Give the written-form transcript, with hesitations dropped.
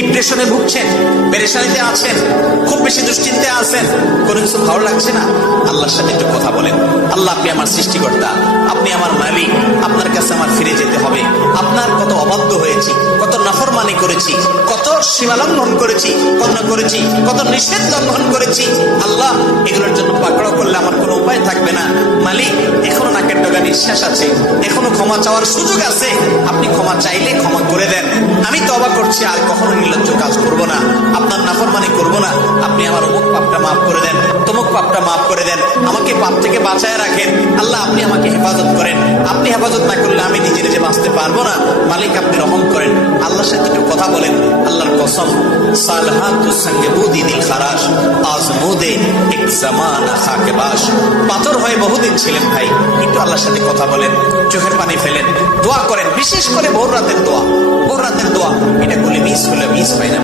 ডিপ্রেশনে ভুগছেন, পেরেশানিতে আছেন, খুব বেশি দুশ্চিন্তায় আছেন, কোনো কিছু ভালো লাগছে না, আল্লাহর সাথে একটু কথা বলেন। আল্লাহ, আপনি আমার সৃষ্টিকর্তা, আপনি আমার মালিক, আপনার কাছে আমার ফিরে যেতে হবে। আপনার কত অবাধ্য হয়েছি, কত নাফরমানি করেছি, কত সীমালঙ্ঘন করেছি, কত নিষেধ লঙ্ঘন করেছি। আল্লাহ, এগুলোর জন্য পাকড়াও করলে আমার কোনো উপায় থাকবে না। মালিক, এখনো নাকের ডগা নিঃশ্বাস আছে, এখনো ক্ষমা চাওয়ার সুযোগ আছে। আপনি ক্ষমা চাইলে ক্ষমা করে দেন। আমি তওবা করছি, আর কখনো নির্লজ্জ কাজ করব না, আপনার নাফরমানি করব না। আপনি আমার অমুক পাপটা মাফ করে দেন, তমুক পাপটা মাফ করে দেন, আমাকে পাপ থেকে বাঁচায় রাখেন। আল্লাহ, আপনি আমাকে হেফাজত করেন। আপনি হেফাজত না করলে আমি নিজে নিজে বাঁচতে পারবো না। মালিক, আপনি রহম করেন। আল্লাহর সাথে একটু কথা বলেন। আল্লাহর কসম, সালহাতুস সঙ্গে বুদি দিল খারাস আজমুদে এক জামানা খাকে বাস। পাথর হয়ে বহুদিন ছিলেন ভাই, একটু আল্লাহর সাথে কথা বলেন, চোখের পানি ফেলেন, দোয়া করেন। বিশেষ করে ভোর রাতের দোয়া, ভোর রাতের দোয়া, এটা বলে মিস হলে মিস পাই না